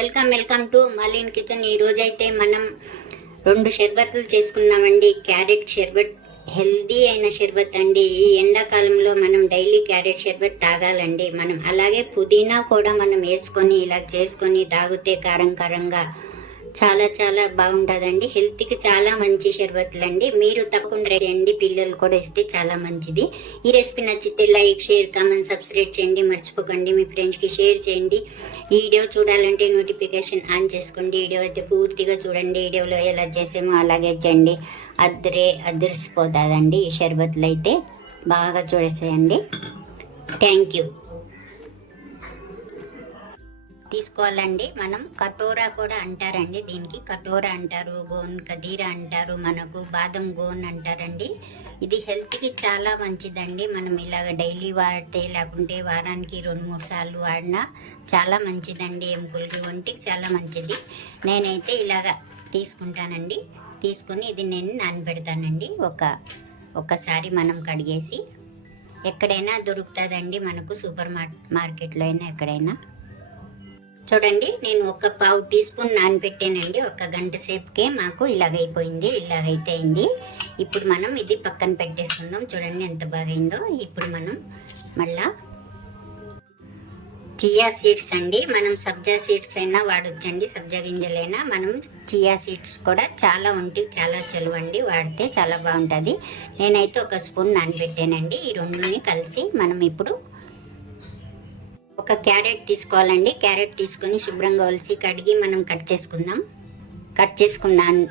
Welcome welcome to Maleen kitchen. ఈరోజు అయితే మనం రెండు షర్బత్లు చేసుకున్నామండి. క్యారెట్ షర్బత్ హెల్దీ అయిన షర్బత్ అండి. ఈ ఎండాకాలంలో మనం డైలీ క్యారెట్ షర్బత్ తాగాలండి. మనం అలాగే పుదీనా కూడా మనం వేసుకొని ఇలా చేసుకొని తాగితే కారం కారంగా చాలా చాలా బాగుంటుందండి. హెల్త్కి చాలా మంచి షర్బత్లు అండి మీరు తప్పకుండా చేయండి. పిల్లలు కూడా ఇస్తే చాలా మంచిది. ఈ రెసిపీ నచ్చితే లైక్ షేర్ కామెంట్ సబ్స్క్రైబ్ చేయండి. మర్చిపోకండి. మీ ఫ్రెండ్స్కి షేర్ చేయండి. ఈ వీడియో చూడాలంటే నోటిఫికేషన్ ఆన్ చేసుకోండి. వీడియో అయితే పూర్తిగా చూడండి. వీడియోలో ఎలా చేసామో అలాగే చేయండి. అద్దరే అద్దరిసిపోతుందండి ఈ షర్బత్లు అయితే బాగా చూడేసేయండి. థ్యాంక్ యూ చేసుకోవాలండి. మనం కటోరా కూడా అంటారండి. దీనికి కటోరా అంటారు గోన్ కదీరా అంటారు మనకు బాదం గోన్ అంటారండి. ఇది హెల్త్కి చాలా మంచిదండి. మనం ఇలాగ డైలీ వాడితే లేకుంటే వారానికి రెండు మూడు సార్లు వాడినా చాలా మంచిదండి. ఎముకలకి ఒంటికి చాలా మంచిది. నేనైతే ఇలాగ తీసుకుంటానండి. తీసుకొని ఇది నేను నానబెడతానండి. ఒక ఒకసారి మనం కడిగేసి ఎక్కడైనా దొరుకుతుందండి. మనకు సూపర్ మార్ మార్కెట్లో అయినా ఎక్కడైనా. చూడండి నేను ఒక పావు టీ స్పూన్ నానబెట్టానండి. ఒక గంట సేపుకే మాకు ఇలాగైపోయింది ఇలాగైతే అయింది ఇప్పుడు మనం ఇది పక్కన పెట్టేసుకుందాం. చూడండి ఎంత బాగైందో. ఇప్పుడు మనం మళ్ళా చియా సీడ్స్ అండి. మనం సబ్జా సీడ్స్ అయినా వాడొచ్చండి. సబ్జా గింజలైనా మనం చియా సీడ్స్ కూడా చాలా ఒంటికి చాలా చలువండి. వాడితే చాలా బాగుంటుంది. నేనైతే ఒక స్పూన్ నానబెట్టానండి. ఈ రెండుని కలిసి మనం ఇప్పుడు ఒక క్యారెట్ తీసుకోవాలండి. క్యారెట్ తీసుకొని శుభ్రంగా ఒలిసి కడిగి మనం కట్ చేసుకుందాం. కట్ చేసుకున్నాను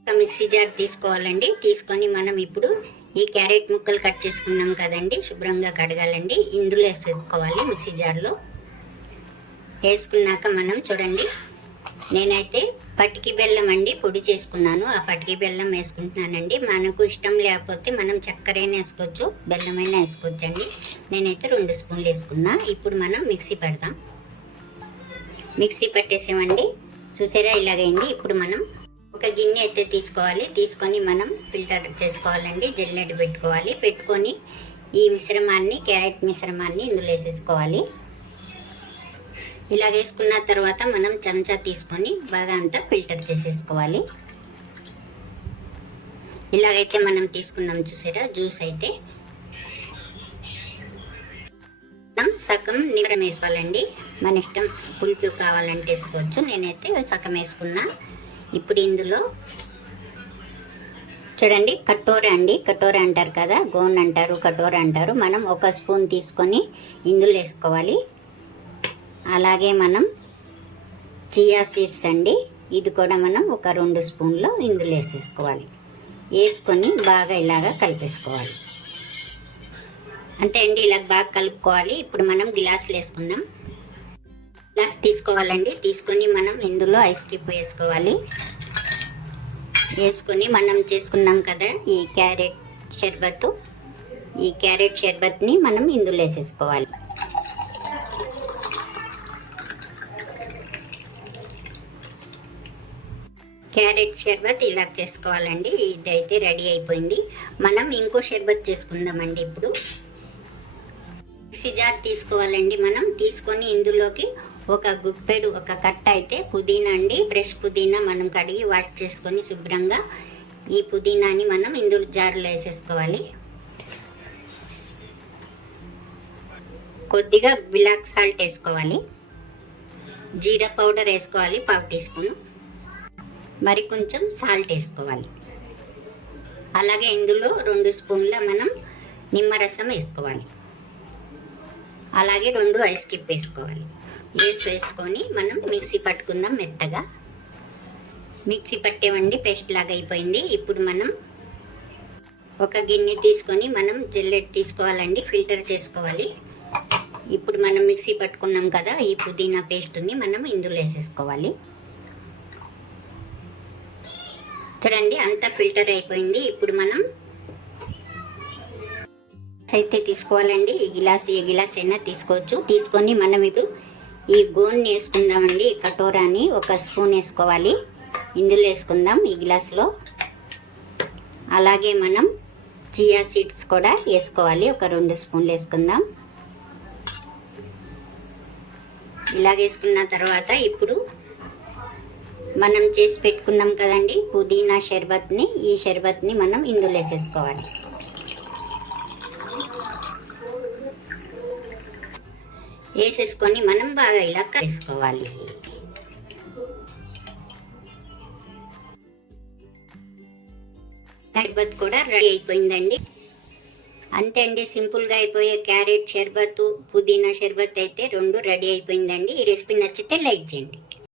ఒక మిక్సీ జార్ తీసుకోవాలండి. తీసుకొని మనం ఇప్పుడు ఈ క్యారెట్ ముక్కలు కట్ చేసుకున్నాం కదండి. శుభ్రంగా కడగాలండి. ఇందులో వేసేసుకోవాలి మిక్సీ జార్లో. వేసుకున్నాక మనం చూడండి. నేనైతే పటికి బెల్లం అండి పొడి చేసుకున్నాను. ఆ పటికి బెల్లం వేసుకుంటున్నానండి. మనకు ఇష్టం లేకపోతే మనం చక్కెరైనా వేసుకోవచ్చు బెల్లమైనా వేసుకోవచ్చు అండి. నేనైతే రెండు స్పూన్లు వేసుకున్నా. ఇప్పుడు మనం మిక్సీ పెడదాం మిక్సీ పట్టేసామండి చూసారా? ఇలాగైంది. ఇప్పుడు మనం ఒక గిన్నె అయితే తీసుకోవాలి. తీసుకొని మనం ఫిల్టర్ చేసుకోవాలండి. జల్లెడ పెట్టుకోవాలి. పెట్టుకొని ఈ మిశ్రమాన్ని క్యారెట్ మిశ్రమాన్ని ఇందులో వేసేసుకోవాలి. ఇలా వేసుకున్న తర్వాత మనం చెంచా తీసుకొని బాగా అంతా ఫిల్టర్ చేసేసుకోవాలి. ఇలాగైతే మనం తీసుకున్నాం చూసారా? జ్యూస్ అయితే. మనం సగం నివరం వేసుకోవాలండి. మన ఇష్టం పులుపు కావాలంటే వేసుకోవచ్చు. నేనైతే సగం వేసుకున్నా. ఇప్పుడు ఇందులో చూడండి కటోర అండి. కటోర అంటారు కదా గోన్ అంటారు కటోర అంటారు. మనం ఒక స్పూన్ తీసుకొని ఇందులో వేసుకోవాలి. అలాగే మనం చియా సీడ్స్ అండి. ఇది కూడా మనం ఒక రెండు స్పూన్లు ఇందులో వేసేసుకోవాలి. వేసుకొని బాగా ఇలాగా కలిపేసుకోవాలి. అంతే అండి ఇలా బాగా కలుపుకోవాలి. ఇప్పుడు మనం గ్లాసులు వేసుకుందాం. గ్లాస్ తీసుకోవాలండి. తీసుకొని మనం ఇందులో ఐస్ క్యూబ్ వేసుకోవాలి. వేసుకొని మనం చేసుకున్నాం కదా ఈ క్యారెట్ షర్బత్ ఈ క్యారెట్ షర్బత్ని మనం ఇందులో వేసేసుకోవాలి. క్యారెట్ షర్బత్ ఇలా చేసుకోవాలండి. ఇదైతే రెడీ అయిపోయింది. మనం ఇంకో షర్బత్ చేసుకుందామండి ఇప్పుడు. మిక్సీ జార్ తీసుకోవాలండి మనం. తీసుకొని ఇందులోకి ఒక గుప్పెడు ఒక కట్ట అయితే పుదీనా అండి. ఫ్రెష్ పుదీనా మనం కడిగి వాష్ చేసుకొని శుభ్రంగా ఈ పుదీనాని మనం ఇందులో జారులో వేసేసుకోవాలి. కొద్దిగా బ్లాక్ సాల్ట్ వేసుకోవాలి. జీరా పౌడర్ వేసుకోవాలి పావు టీ స్పూన్. మరి కొంచెం సాల్ట్ వేసుకోవాలి. అలాగే ఇందులో రెండు స్పూన్ల మనం నిమ్మరసం వేసుకోవాలి. అలాగే రెండు ఐస్ కిప్ వేసుకోవాలి. వేసి వేసుకొని మనం మిక్సీ పట్టుకుందాం మెత్తగా. మిక్సీ పట్టేవండి పేస్ట్ లాగా అయిపోయింది. ఇప్పుడు మనం ఒక గిన్నె తీసుకొని మనం జల్లెట్ తీసుకోవాలండి ఫిల్టర్ చేసుకోవాలి. ఇప్పుడు మనం మిక్సీ పట్టుకున్నాం కదా ఈ పుదీనా పేస్ట్ని మనం ఇందులో వేసేసుకోవాలి. చూడండి అంతా ఫిల్టర్ అయిపోయింది. ఇప్పుడు మనం అయితే తీసుకోవాలండి. ఈ గిలాస్ ఏ గిలాస్ అయినా తీసుకోవచ్చు. తీసుకొని మనం ఇప్పుడు ఈ గోన్ని వేసుకుందామండి. ఈ కటోరాని ఒక స్పూన్ వేసుకోవాలి. ఇందులో వేసుకుందాం ఈ గ్లాస్లో. అలాగే మనం చియా సీడ్స్ కూడా వేసుకోవాలి. ఒక రెండు స్పూన్లు వేసుకుందాం. ఇలా వేసుకున్న తర్వాత ఇప్పుడు మనం చేసి పెట్టుకున్నాం కదండి పుదీనా షర్బత్ని ఈ షర్బత్ని మనం ఇందులో వేసేసుకోవాలి. వేసేసుకొని మనం బాగా ఇలా వేసుకోవాలి షర్బత్ కూడా రెడీ అయిపోయిందండి. అంతే అండి సింపుల్గా అయిపోయే క్యారెట్ షర్బత్ పుదీనా షర్బత్ అయితే రెండు రెడీ అయిపోయిందండి. ఈ రెసిపీ నచ్చితే లైక్ చేయండి.